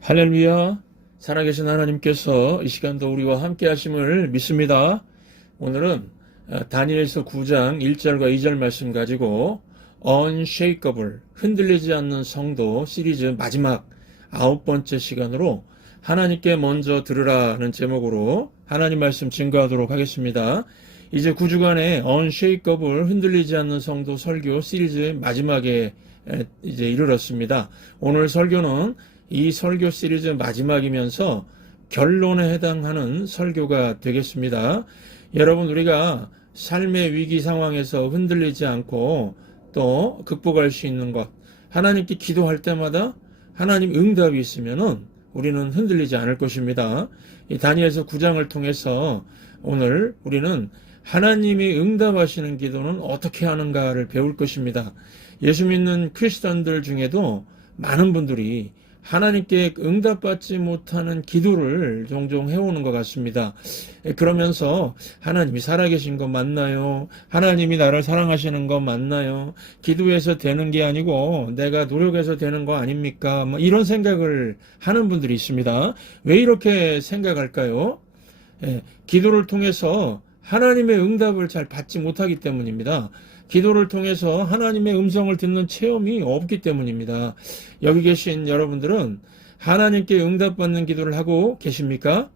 할렐루야. 살아계신 하나님께서 이 시간도 우리와 함께 하심을 믿습니다. 오늘은 다니엘서 9장 1절과 2절 말씀 가지고 Unshakable, 흔들리지 않는 성도 시리즈 마지막 9번째 시간으로 하나님께 먼저 들으라는 제목으로 하나님 말씀 증거하도록 하겠습니다. 이제 9주간의 Unshakable, 흔들리지 않는 성도 설교 시리즈의 마지막에 이제 이르렀습니다. 오늘 설교는 이 설교 시리즈 마지막이면서 결론에 해당하는 설교가 되겠습니다. 여러분, 우리가 삶의 위기 상황에서 흔들리지 않고 또 극복할 수 있는 것, 하나님께 기도할 때마다 하나님 응답이 있으면은 우리는 흔들리지 않을 것입니다. 이 다니엘서 9장을 통해서 오늘 우리는 하나님이 응답하시는 기도는 어떻게 하는가를 배울 것입니다. 예수 믿는 크리스천들 중에도 많은 분들이 하나님께 응답받지 못하는 기도를 종종 해오는 것 같습니다. 그러면서 하나님이 살아계신 것 맞나요? 하나님이 나를 사랑하시는 것 맞나요? 기도해서 되는 게 아니고 내가 노력해서 되는 거 아닙니까? 이런 생각을 하는 분들이 있습니다. 왜 이렇게 생각할까요? 기도를 통해서 하나님의 응답을 잘 받지 못하기 때문입니다. 기도를 통해서 하나님의 음성을 듣는 체험이 없기 때문입니다. 여기 계신 여러분들은 하나님께 응답받는 기도를 하고 계십니까?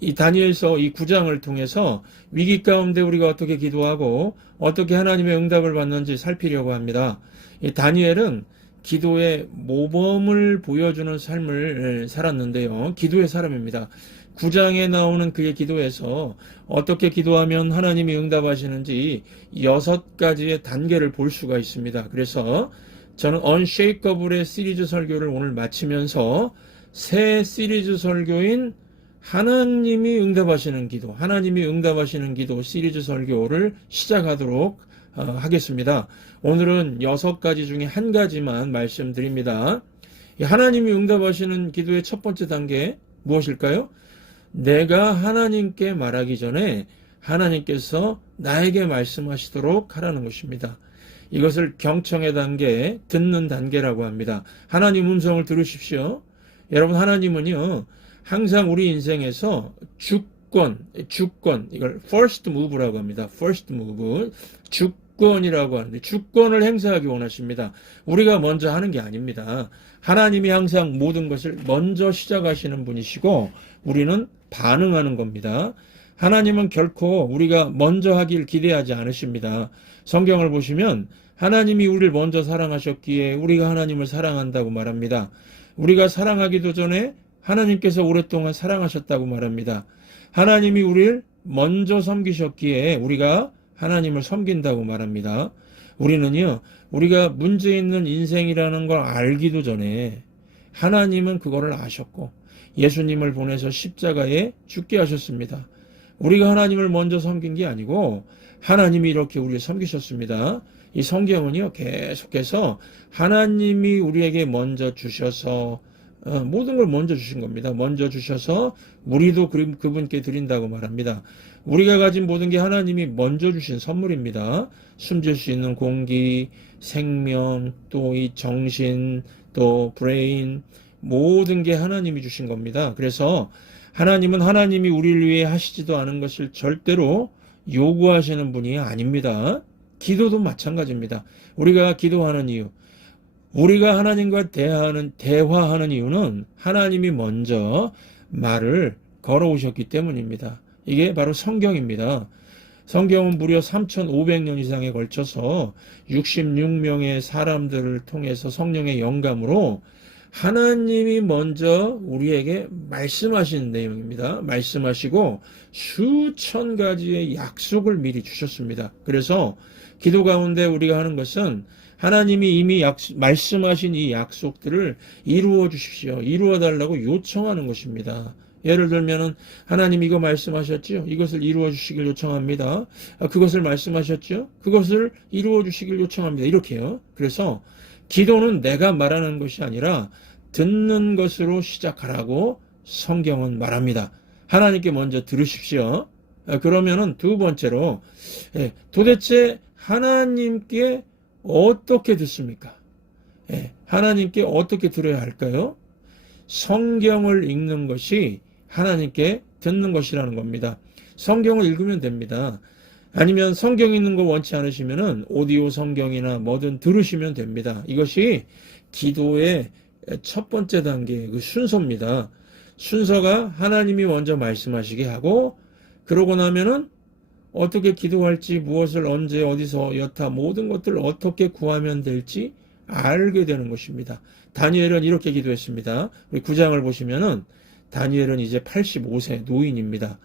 이 다니엘서 이 9장을 통해서 위기 가운데 우리가 어떻게 기도하고 어떻게 하나님의 응답을 받는지 살피려고 합니다. 이 다니엘은 기도의 모범을 보여주는 삶을 살았는데요. 기도의 사람입니다. 9장에 나오는 그의 기도에서 어떻게 기도하면 하나님이 응답하시는지 6가지의 단계를 볼 수가 있습니다. 그래서 저는 Unshakable의 시리즈 설교를 오늘 마치면서 새 시리즈 설교인 하나님이 응답하시는 기도, 하나님이 응답하시는 기도 시리즈 설교를 시작하도록 하겠습니다. 오늘은 6가지 중에 한 가지만 말씀드립니다. 하나님이 응답하시는 기도의 첫 번째 단계 무엇일까요? 내가 하나님께 말하기 전에 하나님께서 나에게 말씀하시도록 하라는 것입니다. 이것을 경청의 단계, 듣는 단계라고 합니다. 하나님 음성을 들으십시오. 여러분, 하나님은요, 항상 우리 인생에서 주권, 이걸 first move라고 합니다. first move, 주권이라고 하는데 주권을 행사하기 원하십니다. 우리가 먼저 하는 게 아닙니다. 하나님이 항상 모든 것을 먼저 시작하시는 분이시고 우리는 반응하는 겁니다. 하나님은 결코 우리가 먼저 하길 기대하지 않으십니다. 성경을 보시면 하나님이 우리를 먼저 사랑하셨기에 우리가 하나님을 사랑한다고 말합니다. 우리가 사랑하기도 전에 하나님께서 오랫동안 사랑하셨다고 말합니다. 하나님이 우리를 먼저 섬기셨기에 우리가 하나님을 섬긴다고 말합니다. 우리는요, 우리가 문제 있는 인생이라는 걸 알기도 전에 하나님은 그거를 아셨고 예수님을 보내서 십자가에 죽게 하셨습니다. 우리가 하나님을 먼저 섬긴 게 아니고 하나님이 이렇게 우리를 섬기셨습니다. 이 성경은요, 계속해서 하나님이 우리에게 먼저 주셔서 모든 걸 먼저 주신 겁니다. 먼저 주셔서 우리도 그분께 드린다고 말합니다. 우리가 가진 모든 게 하나님이 먼저 주신 선물입니다. 숨질 수 있는 공기, 생명, 또 이 정신, 또 브레인, 모든 게 하나님이 주신 겁니다. 그래서 하나님은 하나님이 우리를 위해 하시지도 않은 것을 절대로 요구하시는 분이 아닙니다. 기도도 마찬가지입니다. 우리가 기도하는 이유, 우리가 하나님과 대화하는 이유는 하나님이 먼저 말을 걸어오셨기 때문입니다. 이게 바로 성경입니다. 성경은 무려 3,500년 이상에 걸쳐서 66명의 사람들을 통해서 성령의 영감으로 하나님이 먼저 우리에게 말씀하신 내용입니다. 말씀하시고 수천 가지의 약속을 미리 주셨습니다. 그래서 기도 가운데 우리가 하는 것은 하나님이 이미 말씀하신 이 약속들을 이루어 주십시오. 이루어 달라고 요청하는 것입니다. 예를 들면은 하나님 이거 말씀하셨죠? 이것을 이루어 주시길 요청합니다. 그것을 말씀하셨죠? 그것을 이루어 주시길 요청합니다. 이렇게요. 그래서 기도는 내가 말하는 것이 아니라 듣는 것으로 시작하라고 성경은 말합니다. 하나님께 먼저 들으십시오. 그러면은 두 번째로 도대체 하나님께 어떻게 듣습니까? 하나님께 어떻게 들어야 할까요? 성경을 읽는 것이 하나님께 듣는 것이라는 겁니다. 성경을 읽으면 됩니다. 아니면 성경 읽는 거 원치 않으시면은 오디오 성경이나 뭐든 들으시면 됩니다. 이것이 기도의 첫 번째 단계의 그 순서입니다. 순서가 하나님이 먼저 말씀하시게 하고, 그러고 나면은 어떻게 기도할지, 무엇을 언제 어디서 여타 모든 것들을 어떻게 구하면 될지 알게 되는 것입니다. 다니엘은 이렇게 기도했습니다. 우리 9장을 보시면은 다니엘은 이제 85세 노인입니다.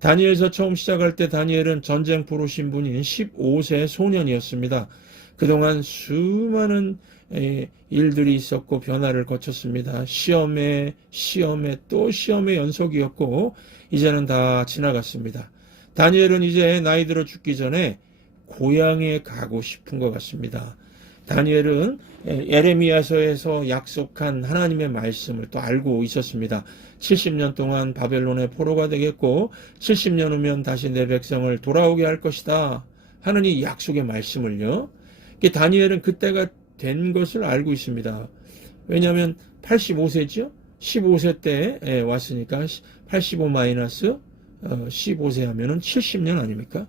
다니엘서 처음 시작할 때 다니엘은 전쟁포로 신분인 15세 소년이었습니다. 그동안 수많은 일들이 있었고 변화를 거쳤습니다. 시험에 또 시험의 연속이었고 이제는 다 지나갔습니다. 다니엘은 이제 나이 들어 죽기 전에 고향에 가고 싶은 것 같습니다. 다니엘은 에레미야서에서 약속한 하나님의 말씀을 또 알고 있었습니다. 70년 동안 바벨론의 포로가 되겠고 70년 후면 다시 내 백성을 돌아오게 할 것이다 하는 이 약속의 말씀을요. 다니엘은 그때가 된 것을 알고 있습니다. 왜냐하면 85세죠. 15세 때 왔으니까 85 마이너스 15세 하면은 70년 아닙니까?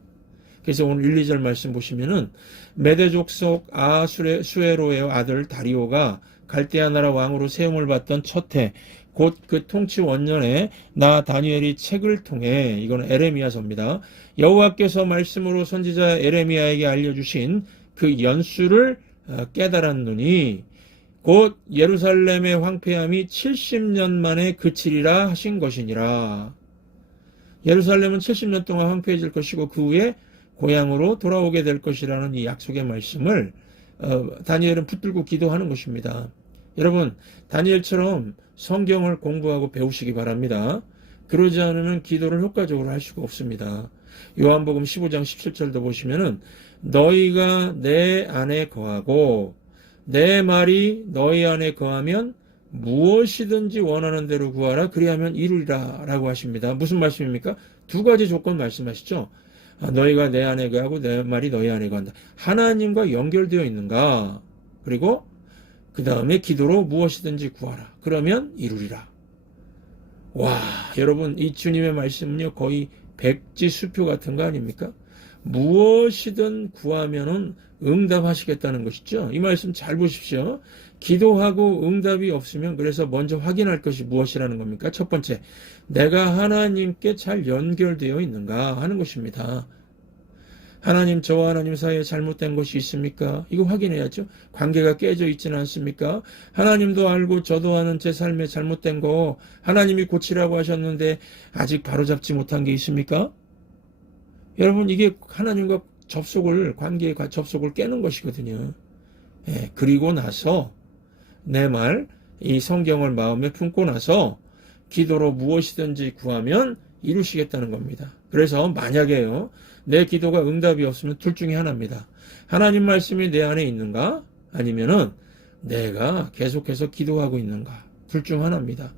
그래서 오늘 1, 2절 말씀 보시면은 메대족 속 아수에로의 아들 다리오가 갈대아 나라 왕으로 세움을 받던 첫 해, 곧 그 통치 원년에 나 다니엘이 책을 통해, 이거는 에레미야서입니다. 여호와께서 말씀으로 선지자 에레미야에게 알려주신 그 연수를 깨달았노니 곧 예루살렘의 황폐함이 70년 만에 그치리라 하신 것이니라. 예루살렘은 70년 동안 황폐해질 것이고 그 후에 고향으로 돌아오게 될 것이라는 이 약속의 말씀을 다니엘은 붙들고 기도하는 것입니다. 여러분, 다니엘처럼 성경을 공부하고 배우시기 바랍니다. 그러지 않으면 기도를 효과적으로 할 수가 없습니다. 요한복음 15장 17절도 보시면은 너희가 내 안에 거하고 내 말이 너희 안에 거하면 무엇이든지 원하는 대로 구하라 그리하면 이루리라 라고 하십니다. 무슨 말씀입니까? 두 가지 조건 말씀하시죠. 너희가 내 안에 거하고 내 말이 너희 안에 거한다. 하나님과 연결되어 있는가? 그리고 그 다음에 기도로 무엇이든지 구하라. 그러면 이루리라. 와, 여러분 이 주님의 말씀은요 거의 백지수표 같은 거 아닙니까? 무엇이든 구하면은 응답하시겠다는 것이죠. 이 말씀 잘 보십시오. 기도하고 응답이 없으면 그래서 먼저 확인할 것이 무엇이라는 겁니까? 첫 번째, 내가 하나님께 잘 연결되어 있는가 하는 것입니다. 하나님, 저와 하나님 사이에 잘못된 것이 있습니까? 이거 확인해야죠. 관계가 깨져 있지는 않습니까? 하나님도 알고 저도 아는 제 삶에 잘못된 거 하나님이 고치라고 하셨는데 아직 바로잡지 못한 게 있습니까? 여러분, 이게 하나님과 관계의 접속을 깨는 것이거든요. 그리고 나서 내 말, 이 성경을 마음에 품고 나서 기도로 무엇이든지 구하면 이루시겠다는 겁니다. 그래서 만약에요, 내 기도가 응답이 없으면 둘 중에 하나입니다. 하나님 말씀이 내 안에 있는가? 아니면은 내가 계속해서 기도하고 있는가? 둘 중 하나입니다.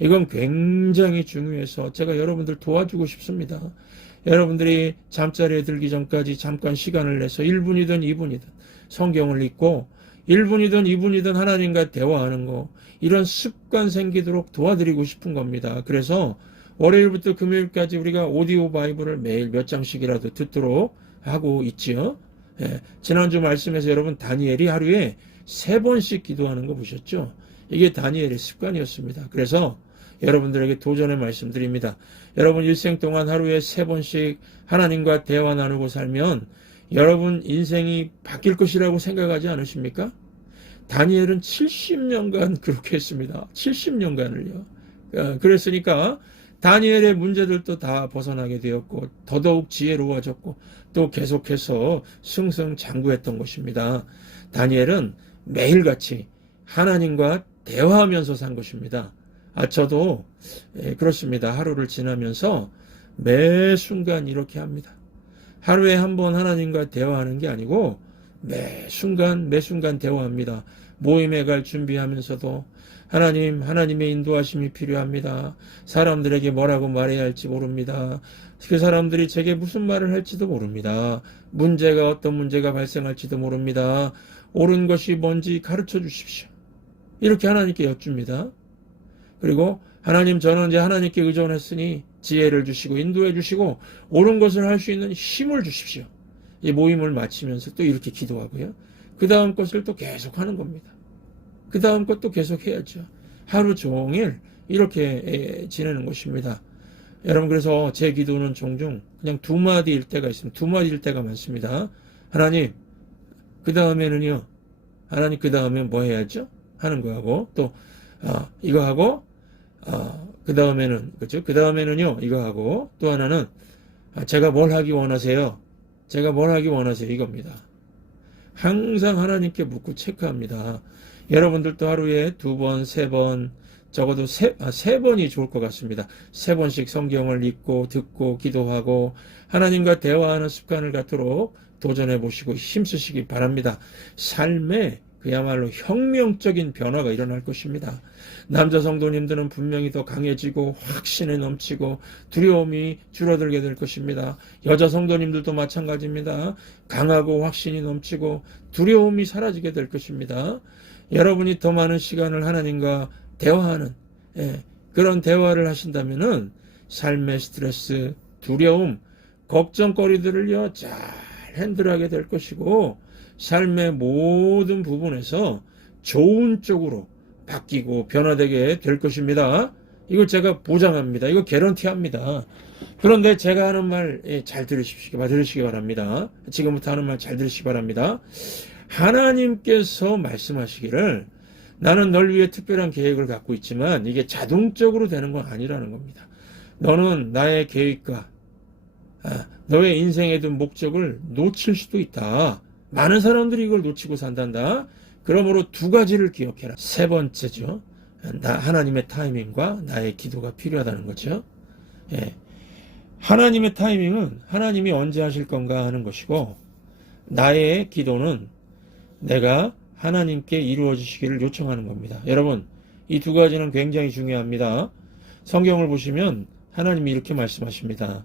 이건 굉장히 중요해서 제가 여러분들 도와주고 싶습니다. 여러분들이 잠자리에 들기 전까지 잠깐 시간을 내서 1분이든 2분이든 성경을 읽고 1분이든 2분이든 하나님과 대화하는 거, 이런 습관 생기도록 도와드리고 싶은 겁니다. 그래서 월요일부터 금요일까지 우리가 오디오 바이블을 매일 몇 장씩이라도 듣도록 하고 있지요. 지난주 말씀에서 여러분 다니엘이 하루에 3번씩 기도하는 거 보셨죠? 이게 다니엘의 습관이었습니다. 그래서 여러분들에게 도전의 말씀드립니다. 여러분 일생 동안 하루에 3번씩 하나님과 대화 나누고 살면 여러분 인생이 바뀔 것이라고 생각하지 않으십니까? 다니엘은 70년간 그렇게 했습니다. 70년간을요. 그랬으니까 다니엘의 문제들도 다 벗어나게 되었고 더더욱 지혜로워졌고 또 계속해서 승승장구했던 것입니다. 다니엘은 매일같이 하나님과 대화하면서 산 것입니다. 저도 그렇습니다. 하루를 지나면서 매 순간 이렇게 합니다. 하루에 한 번 하나님과 대화하는 게 아니고 매 순간 대화합니다. 모임에 갈 준비하면서도 하나님의 인도하심이 필요합니다. 사람들에게 뭐라고 말해야 할지 모릅니다. 그 사람들이 제게 무슨 말을 할지도 모릅니다. 어떤 문제가 발생할지도 모릅니다. 옳은 것이 뭔지 가르쳐 주십시오. 이렇게 하나님께 여쭙니다. 그리고 하나님, 저는 이제 하나님께 의존했으니 지혜를 주시고 인도해 주시고 옳은 것을 할 수 있는 힘을 주십시오. 이 모임을 마치면서 또 이렇게 기도하고요. 그 다음 것을 또 계속 하는 겁니다. 그 다음 것도 계속 해야죠. 하루 종일 이렇게 지내는 것입니다. 여러분, 그래서 제 기도는 종종 그냥 두 마디일 때가 있습니다. 두 마디일 때가 많습니다. 하나님, 그 다음에는요. 하나님, 그 다음에 뭐 해야죠? 하는 거하고 또 이거 하고 그 다음에는, 그렇죠? 그 다음에는요. 이거 하고 또 하나는 제가 뭘 하기 원하세요? 제가 뭘 하기 원하세요? 이겁니다. 항상 하나님께 묻고 체크합니다. 여러분들도 하루에 2번, 3번, 적어도 세 번이 좋을 것 같습니다. 3번씩 성경을 읽고 듣고 기도하고 하나님과 대화하는 습관을 갖도록 도전해 보시고 힘쓰시기 바랍니다. 삶에 그야말로 혁명적인 변화가 일어날 것입니다. 남자 성도님들은 분명히 더 강해지고 확신에 넘치고 두려움이 줄어들게 될 것입니다. 여자 성도님들도 마찬가지입니다. 강하고 확신이 넘치고 두려움이 사라지게 될 것입니다. 여러분이 더 많은 시간을 하나님과 대화하는 그런 대화를 하신다면은 삶의 스트레스, 두려움, 걱정거리들을요 잘 핸들하게 될 것이고 삶의 모든 부분에서 좋은 쪽으로 바뀌고 변화되게 될 것입니다. 이걸 제가 보장합니다. 이거 개런티합니다. 그런데 제가 하는 말 잘 들으시기 바랍니다. 지금부터 하는 말 잘 들으시기 바랍니다. 하나님께서 말씀하시기를 나는 널 위해 특별한 계획을 갖고 있지만 이게 자동적으로 되는 건 아니라는 겁니다. 너는 나의 계획과 너의 인생에 둔 목적을 놓칠 수도 있다. 많은 사람들이 이걸 놓치고 산단다. 그러므로 두 가지를 기억해라. 세 번째죠. 하나님의 타이밍과 나의 기도가 필요하다는 거죠. 하나님의 타이밍은 하나님이 언제 하실 건가 하는 것이고 나의 기도는 내가 하나님께 이루어 주시기를 요청하는 겁니다. 여러분, 이 두 가지는 굉장히 중요합니다. 성경을 보시면 하나님이 이렇게 말씀하십니다.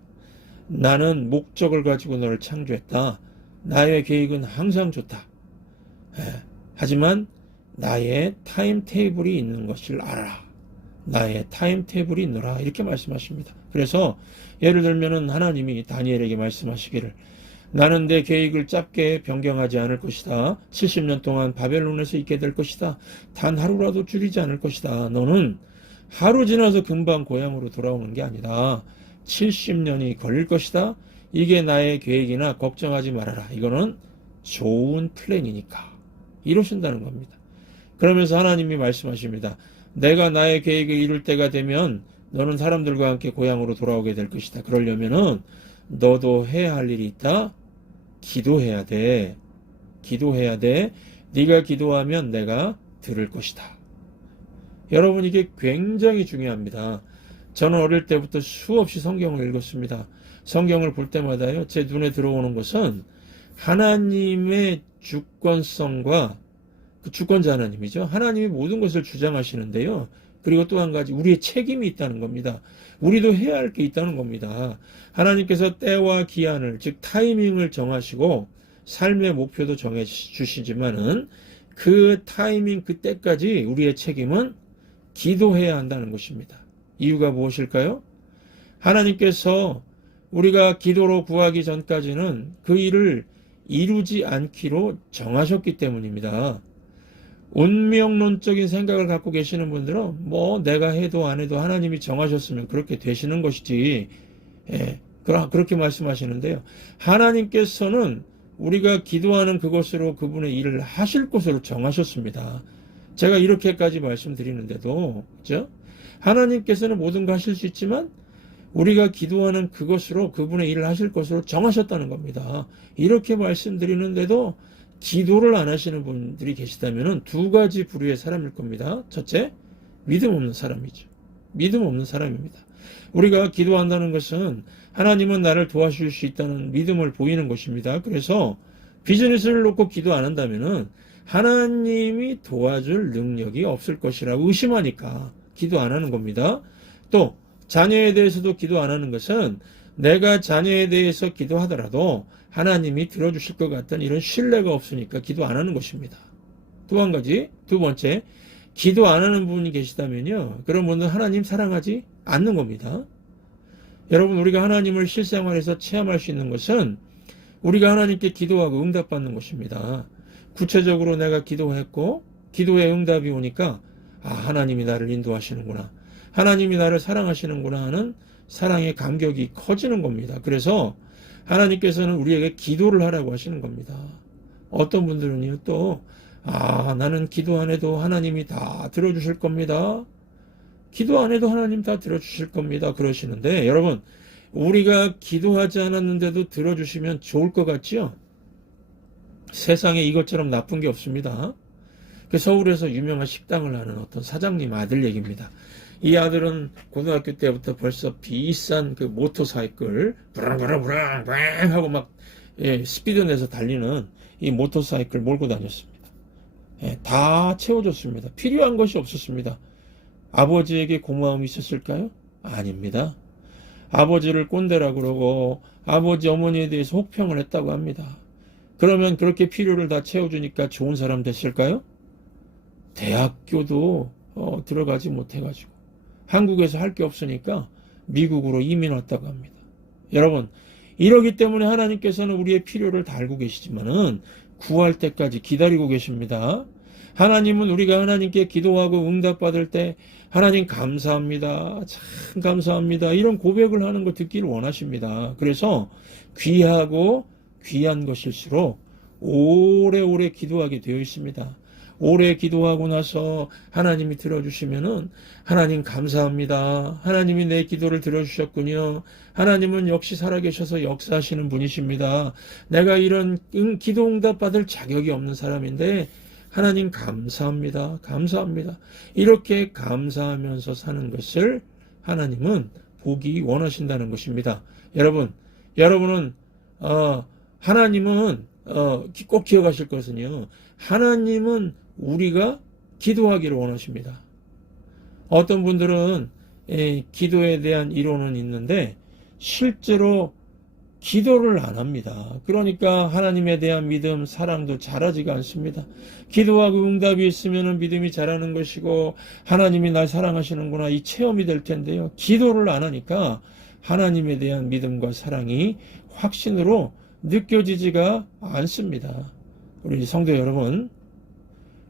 나는 목적을 가지고 너를 창조했다. 나의 계획은 항상 좋다. 하지만 나의 타임테이블이 있는 것을 알아라. 나의 타임테이블이 있노라. 이렇게 말씀하십니다. 그래서 예를 들면 하나님이 다니엘에게 말씀하시기를 나는 내 계획을 짧게 변경하지 않을 것이다. 70년 동안 바벨론에서 있게 될 것이다. 단 하루라도 줄이지 않을 것이다. 너는 하루 지나서 금방 고향으로 돌아오는 게 아니다. 70년이 걸릴 것이다. 이게 나의 계획이나 걱정하지 말아라. 이거는 좋은 플랜이니까. 이러신다는 겁니다. 그러면서 하나님이 말씀하십니다. 내가 나의 계획을 이룰 때가 되면 너는 사람들과 함께 고향으로 돌아오게 될 것이다. 그러려면은 너도 해야 할 일이 있다. 기도해야 돼. 기도해야 돼. 네가 기도하면 내가 들을 것이다. 여러분, 이게 굉장히 중요합니다. 저는 어릴 때부터 수없이 성경을 읽었습니다. 성경을 볼 때마다요, 제 눈에 들어오는 것은 하나님의 주권성과 그 주권자 하나님이죠. 하나님이 모든 것을 주장하시는데요. 그리고 또 한 가지 우리의 책임이 있다는 겁니다. 우리도 해야 할 게 있다는 겁니다. 하나님께서 때와 기한을 즉 타이밍을 정하시고 삶의 목표도 정해 주시지만은 그 타이밍 그 때까지 우리의 책임은 기도해야 한다는 것입니다. 이유가 무엇일까요? 하나님께서 우리가 기도로 구하기 전까지는 그 일을 이루지 않기로 정하셨기 때문입니다. 운명론적인 생각을 갖고 계시는 분들은 뭐 내가 해도 안 해도 하나님이 정하셨으면 그렇게 되시는 것이지, 그렇게 말씀하시는데요. 하나님께서는 우리가 기도하는 그것으로 그분의 일을 하실 것으로 정하셨습니다. 제가 이렇게까지 말씀드리는데도, 그죠? 하나님께서는 모든 거 하실 수 있지만 우리가 기도하는 그것으로 그분의 일을 하실 것으로 정하셨다는 겁니다. 이렇게 말씀드리는데도 기도를 안 하시는 분들이 계시다면 두 가지 부류의 사람일 겁니다. 첫째, 믿음 없는 사람이죠. 믿음 없는 사람입니다. 우리가 기도한다는 것은 하나님은 나를 도와줄 수 있다는 믿음을 보이는 것입니다. 그래서 비즈니스를 놓고 기도 안 한다면 하나님이 도와줄 능력이 없을 것이라고 의심하니까 기도 안 하는 겁니다. 또 자녀에 대해서도 기도 안 하는 것은 내가 자녀에 대해서 기도하더라도 하나님이 들어주실 것 같은 이런 신뢰가 없으니까 기도 안 하는 것입니다. 또 한 가지, 두 번째, 기도 안 하는 분이 계시다면요. 그런 분은 하나님 사랑하지 않는 겁니다. 여러분, 우리가 하나님을 실생활에서 체험할 수 있는 것은 우리가 하나님께 기도하고 응답받는 것입니다. 구체적으로 내가 기도했고 기도의 응답이 오니까 하나님이 나를 인도하시는구나. 하나님이 나를 사랑하시는구나 하는 사랑의 감격이 커지는 겁니다. 그래서 하나님께서는 우리에게 기도를 하라고 하시는 겁니다. 어떤 분들은요 또 나는 기도 안 해도 하나님이 다 들어주실 겁니다. 기도 안 해도 하나님 다 들어주실 겁니다. 그러시는데 여러분, 우리가 기도하지 않았는데도 들어주시면 좋을 것 같지요? 세상에 이것처럼 나쁜 게 없습니다. 그 서울에서 유명한 식당을 하는 어떤 사장님 아들 얘기입니다. 이 아들은 고등학교 때부터 벌써 비싼 그 모터사이클 브랑브랑브랑 하고 막 스피드 내서 달리는 이 모터사이클 몰고 다녔습니다. 다 채워줬습니다. 필요한 것이 없었습니다. 아버지에게 고마움이 있었을까요? 아닙니다. 아버지를 꼰대라 그러고 아버지 어머니에 대해서 혹평을 했다고 합니다. 그러면 그렇게 필요를 다 채워주니까 좋은 사람 됐을까요? 대학교도 들어가지 못해가지고 한국에서 할 게 없으니까 미국으로 이민 왔다고 합니다. 여러분, 이러기 때문에 하나님께서는 우리의 필요를 다 알고 계시지만은 구할 때까지 기다리고 계십니다. 하나님은 우리가 하나님께 기도하고 응답받을 때 하나님 감사합니다. 참 감사합니다. 이런 고백을 하는 거 듣기를 원하십니다. 그래서 귀하고 귀한 것일수록 오래오래 기도하게 되어 있습니다. 오래 기도하고 나서 하나님이 들어주시면은 하나님 감사합니다. 하나님이 내 기도를 들어주셨군요. 하나님은 역시 살아계셔서 역사하시는 분이십니다. 내가 이런 기도 응답 받을 자격이 없는 사람인데 하나님 감사합니다. 감사합니다. 이렇게 감사하면서 사는 것을 하나님은 보기 원하신다는 것입니다. 여러분은 하나님은 꼭 기억하실 것은요. 하나님은 우리가 기도하기를 원하십니다. 어떤 분들은 기도에 대한 이론은 있는데 실제로 기도를 안 합니다. 그러니까 하나님에 대한 믿음, 사랑도 자라지가 않습니다. 기도하고 응답이 있으면 믿음이 자라는 것이고 하나님이 날 사랑하시는구나 이 체험이 될 텐데요. 기도를 안 하니까 하나님에 대한 믿음과 사랑이 확신으로 느껴지지가 않습니다. 우리 성도 여러분,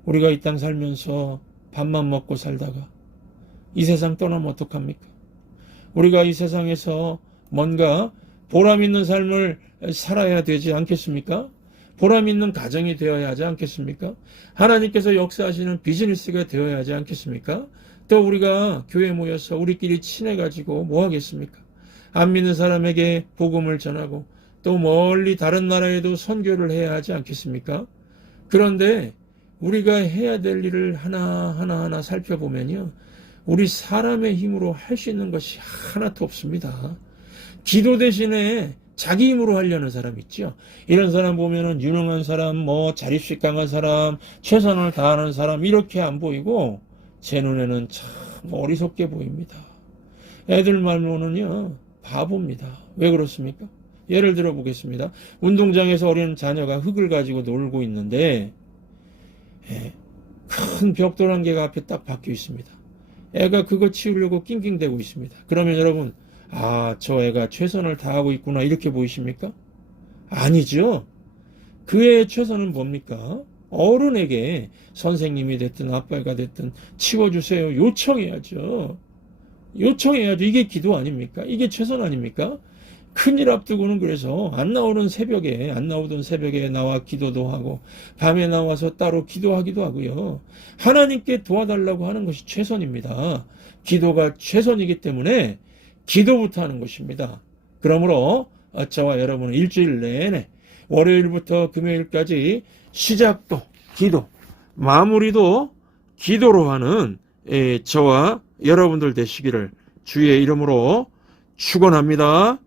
우리가 이 땅 살면서 밥만 먹고 살다가 이 세상 떠나면 어떡합니까? 우리가 이 세상에서 뭔가 보람 있는 삶을 살아야 되지 않겠습니까? 보람 있는 가정이 되어야 하지 않겠습니까? 하나님께서 역사하시는 비즈니스가 되어야 하지 않겠습니까? 또 우리가 교회에 모여서 우리끼리 친해가지고 뭐 하겠습니까? 안 믿는 사람에게 복음을 전하고 또 멀리 다른 나라에도 선교를 해야 하지 않겠습니까? 그런데 우리가 해야 될 일을 하나하나 살펴보면요. 우리 사람의 힘으로 할 수 있는 것이 하나도 없습니다. 기도 대신에 자기 힘으로 하려는 사람 있죠. 이런 사람 보면은 유능한 사람, 자립식 강한 사람, 최선을 다하는 사람 이렇게 안 보이고 제 눈에는 참 어리석게 보입니다. 애들 말로는요. 바보입니다. 왜 그렇습니까? 예를 들어 보겠습니다. 운동장에서 어린 자녀가 흙을 가지고 놀고 있는데 큰 벽돌 한 개가 앞에 딱 박혀 있습니다. 애가 그거 치우려고 낑낑대고 있습니다. 그러면 여러분, 저 애가 최선을 다하고 있구나 이렇게 보이십니까? 아니죠. 그 애의 최선은 뭡니까? 어른에게 선생님이 됐든 아빠가 됐든 치워주세요. 요청해야죠. 이게 기도 아닙니까? 이게 최선 아닙니까? 큰일 앞두고는 그래서 안 나오던 새벽에 나와 기도도 하고 밤에 나와서 따로 기도하기도 하고요. 하나님께 도와달라고 하는 것이 최선입니다. 기도가 최선이기 때문에 기도부터 하는 것입니다. 그러므로 저와 여러분은 일주일 내내 월요일부터 금요일까지 시작도 기도, 마무리도 기도로 하는 저와 여러분들 되시기를 주의 이름으로 축원합니다.